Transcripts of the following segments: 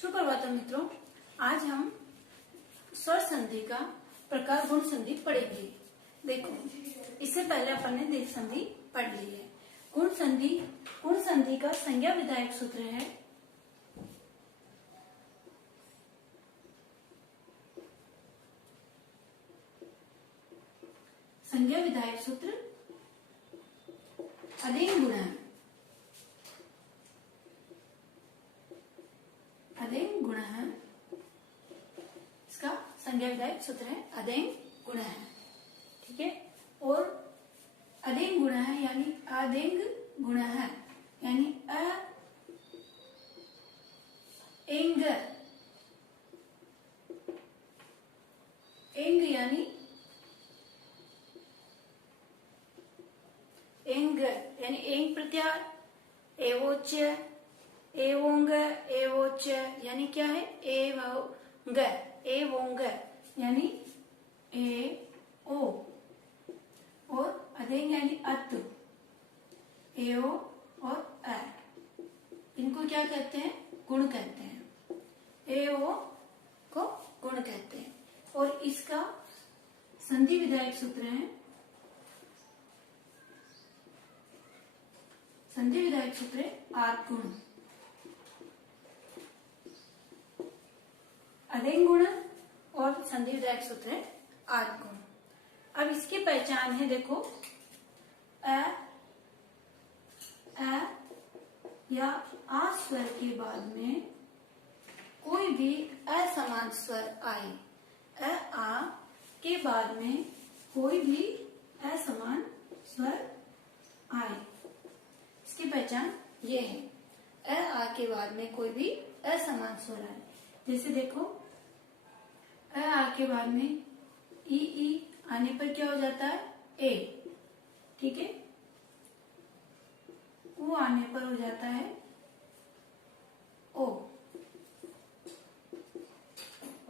सुप्रभात मित्रों, आज हम स्वर संधि का प्रकार गुण संधि पढ़ेंगे। देखो, इससे पहले अपन ने देश संधि पढ़ ली है। गुण संधि का संज्ञा विधायक सूत्र है संज्ञा विधायक सूत्र अदेंग गुण है। अदेंग गुण है, इसका संज्ञा विधायक सूत्र है अदेंग गुण है। ठीक है। और अदेंग गुण है यानी अदेंग गुण है यानी एंग यानी एंग प्रत्याहार, एवोच एवोंग एवोच यानी क्या है एवोंग यानी ए ओ। और अदेंग यानी अत, ए ओ और अ, इनको क्या कहते हैं? गुण कहते हैं। ए ओ को गुण कहते हैं। और इसका संधि विधायक सूत्र है संधि विधायक सूत्र है आर्क गुण। अदेंग गुण और संधि विधायक सूत्र है आर्क गुण। अब इसकी पहचान है, देखो, अ या आ स्वर के बाद में कोई भी असमान स्वर आए, आ के बाद में कोई भी असमान स्वर आए, इसकी पहचान ये है। आ के बाद में कोई भी असमान स्वर आए, जैसे देखो, आ के बाद में ई आने पर क्या हो जाता है? ए। ठीक है। उ आने पर हो जाता है ओ।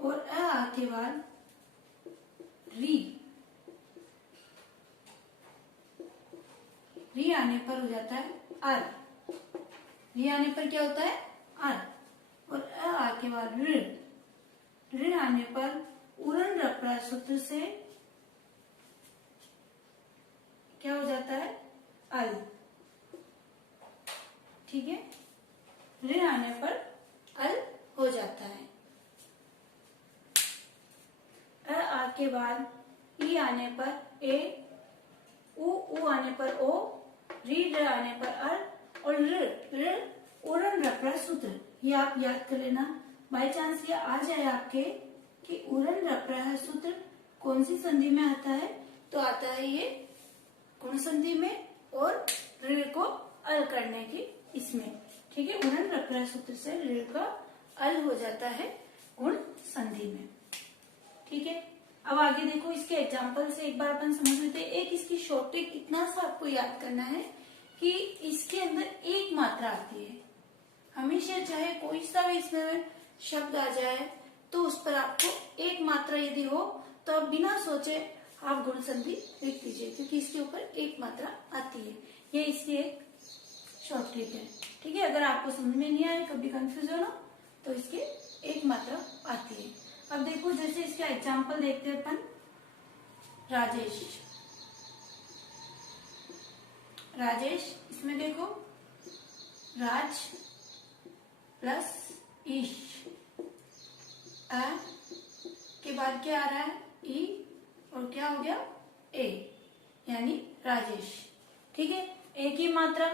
और आ के बाद री आने पर हो जाता है अर। री आने पर क्या होता है? अर। और आ के बाद ऋ आने पर उरन रपरा सूत्र से क्या हो जाता है? अल। ठीक है। ऋ आने पर अल हो जाता है। आ के बाद ई आने पर ए, उ आने पर ओ, री आने पर अर और ऋ उरन रपरा सूत्र। ये आप याद कर लेना। बाय चांस ये आ जाए आपके कि उरन रपरा सूत्र कौन सी संधि में आता है, तो आता है ये गुण संधि में और ऋ को अल करने की इसमें। ठीक है। उरन रपरा सूत्र से ऋ का अल हो जाता है गुण संधि में। ठीक है। अब आगे देखो, इसके एग्जाम्पल से एक बार अपन समझ लेते हैं। एक इसकी शॉर्ट ट्रिक इतना सा आपको याद करना है कि इसके अंदर एक मात्रा आती है हमेशा, चाहे कोई सा भी इसमें शब्द आ जाए तो उस पर आपको एक मात्रा यदि हो तो आप बिना सोचे आप गुण संधि लिख दीजिए, क्योंकि इसके ऊपर एक मात्रा आती है। ये इसकी एक शॉर्ट ट्रिक है। ठीक है। अगर आपको समझ में नहीं आए, कभी कंफ्यूज हो ना, तो इसकी एक मात्रा आती है। अब देखो, जैसे इसका एग्जाम्पल देखते हैं अपन। राजेश, इसमें देखो, राज प्लस ईश, अ के बाद क्या आ रहा है? ई, और क्या हो गया? ए, यानी राजेश। ठीक है। एक ही मात्रा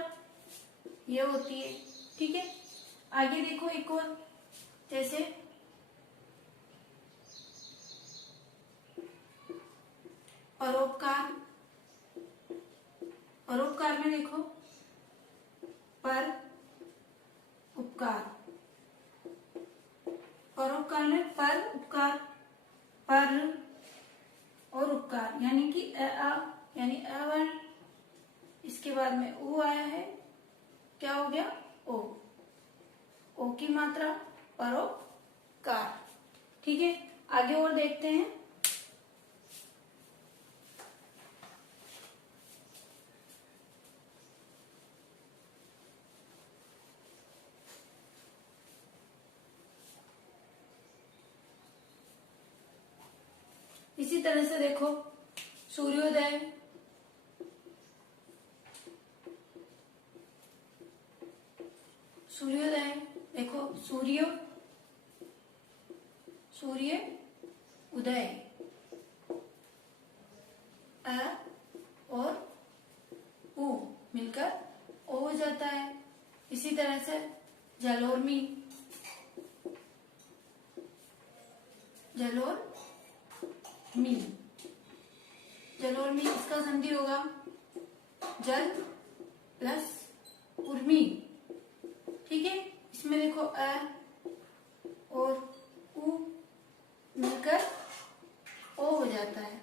ये होती है। ठीक है। आगे देखो एक और, जैसे परोपकार। परोपकार में देखो, पर उपकार। परोपकार में पर उपकार, पर और उपकार, यानी कि यानी अवर्ण, इसके बाद में उ आया है, क्या हो गया? ओ की मात्रा, परोपकार। ठीक है। आगे और देखते हैं। तरह से देखो सूर्योदय, सूर्योदय देखो सूर्य उदय, अ और उ मिलकर ओ हो जाता है। इसी तरह से जलोर्मी, जलोर्मी इसका संधि होगा जल प्लस उर्मी। ठीक है, इसमें देखो अ और उ मिलकर ओ हो जाता है।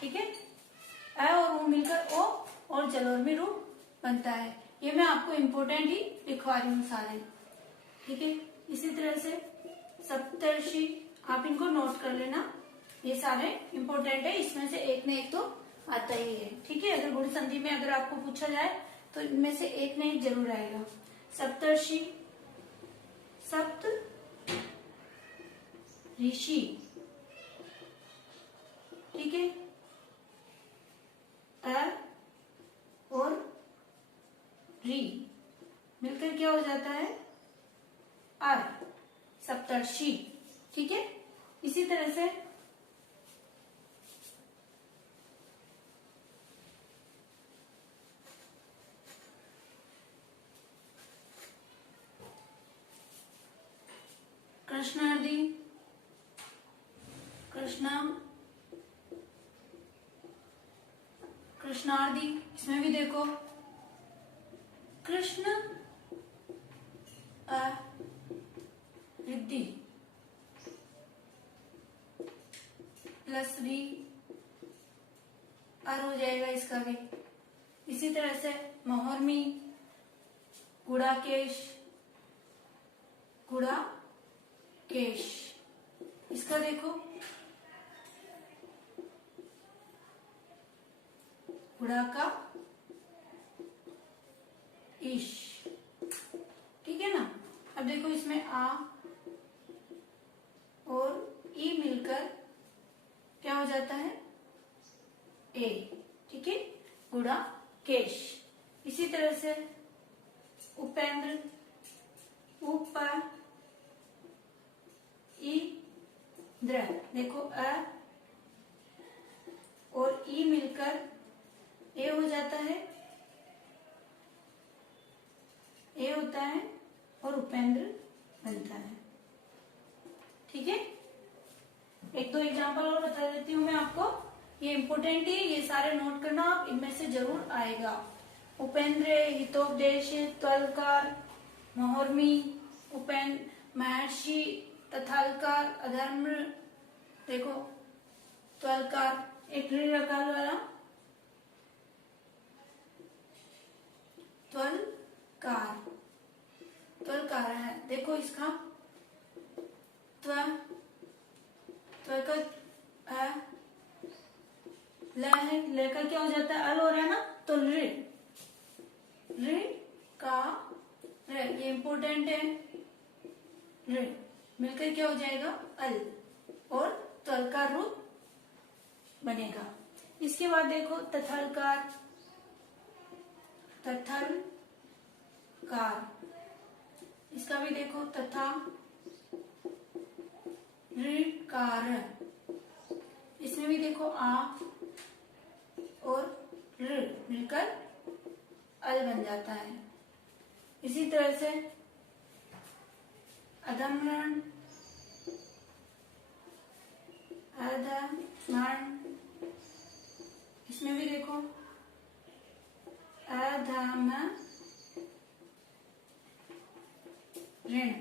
ठीक है, अ और उ मिलकर ओ और जलोर्मी रूप बनता है। ये मैं आपको इम्पोर्टेंट ही लिखवा रही हूँ सारे। ठीक है, इसी तरह से सप्तर्षि, आप इनको नोट कर लेना, ये सारे इम्पोर्टेंट है, इसमें से एक न एक तो आता ही है। ठीक है, अगर गुण संधि में अगर आपको पूछा जाए तो इनमें से एक न एक जरूर आएगा। सप्तर्षि, सप्त ऋषि। ठीक है, अ और री मिलकर क्या हो जाता है अर, सप्तर्षि। ठीक है, इसी तरह से कृष्णार्दी, कृष्णार्दी, इसमें भी देखो कृष्ण रिद्धि प्लस री अर हो जाएगा इसका भी। इसी तरह से मोहर्मी, गुड़ाकेश, इसका देखो गुड़ा का ईश। ठीक है ना, अब देखो इसमें आ और ई मिलकर क्या हो जाता है ए। ठीक है, गुड़ा केश। इसी तरह से उपेंद्र, उप ई द्र, देखो अ और ई मिलकर ए हो जाता है, ए होता है और उपेंद्र बनता है। ठीक है, एक दो एग्जांपल और बता देती हूँ मैं आपको, ये इम्पोर्टेंट है, ये सारे नोट करना आप, इनमें से जरूर आएगा। उपेंद्र, हितोपदेश, त्वलकार, मोहर्मी, महर्षि, तथालकार, अधर्म। देखो त्वलकार एक ऋकार वाला त्वलकार है। देखो इसका त्व का ल है, लेकर क्या हो जाता है अल हो रहा है ना, तो ऋ का रे, ये इम्पोर्टेंट है, ऋ मिलकर क्या हो जाएगा अल और त्वलकार रूप बनेगा। इसके बाद देखो तथलकार, इसका भी देखो तथा ऋकार, इसमें भी देखो आ और ऋ मिलकर अल बन जाता है। इसी तरह से अधमरण, इसमें भी देखो अधम ऋण।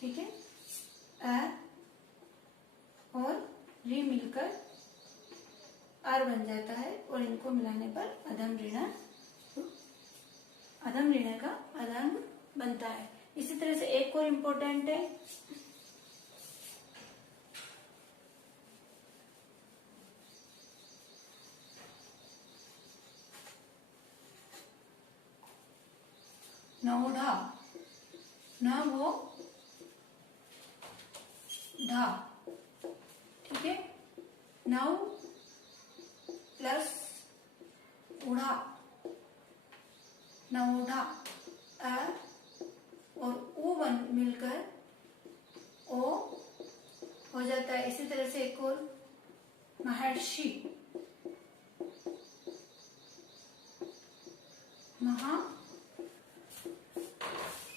ठीक है, अ और री मिलकर आर बन जाता है और इनको मिलाने पर अधम ऋण का अधम बनता है। इसी तरह से एक और इम्पोर्टेंट है नौढ़ा, न वो ढा, ठीक है। नव प्लस उड़ा, नवोढ़ा, अ और उ बन मिलकर ओ हो जाता है। इसी तरह से एक और महर्षि,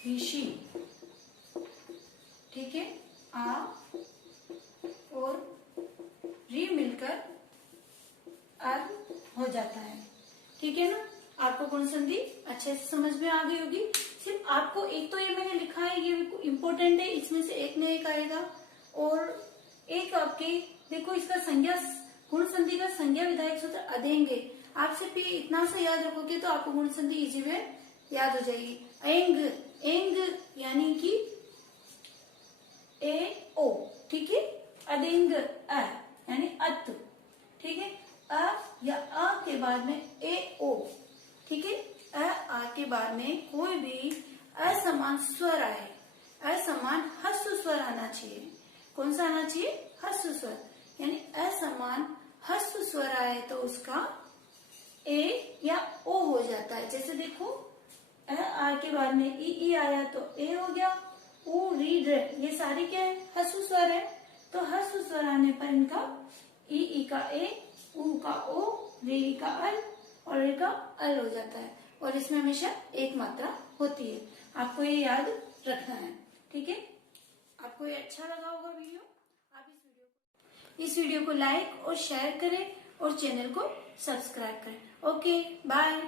ऋषि, ठीक है। आ और री मिलकर अर हो जाता है, ठीक है ना। आपको गुण संधि अच्छे से समझ में आ गई होगी। सिर्फ आपको एक तो ये मैंने लिखा है, ये इम्पोर्टेंट है, इसमें से एक न एक आएगा। और एक आपके देखो इसका संज्ञा, गुण संधि का संज्ञा विधायक सूत्र अदेंगे। आप सिर्फ ये इतना सा याद रखोगे तो आपको गुण संधि इजी में याद हो जाएगी। एंग, एंग यानी कि ए ओ, ठीक है। अदेंग अ यानी अत, ठीक है। अ या अ के बाद में ए ओ, ठीक है। अ आ के बाद में कोई भी असमान स्वर आए, असमान ह्रस्व स्वर आना चाहिए। कौन सा आना चाहिए? ह्रस्व स्वर, यानी असमान ह्रस्व स्वर आए तो उसका ए या ओ हो जाता है। जैसे देखो आ के बाद में ई आया तो ए हो गया। उ री रे ये सारी क्या है? ह्रस्व स्वर है। तो ह्रस्व स्वर आने पर इनका ई का ए, उ का ओ, री का अल और ए का अल हो जाता है। और इसमें हमेशा एक मात्रा होती है, आपको ये याद रखना है, ठीक है। आपको ये अच्छा लगा होगा वीडियो। आप इस वीडियो को लाइक और शेयर करें और चैनल को सब्सक्राइब करें। Okay, bye.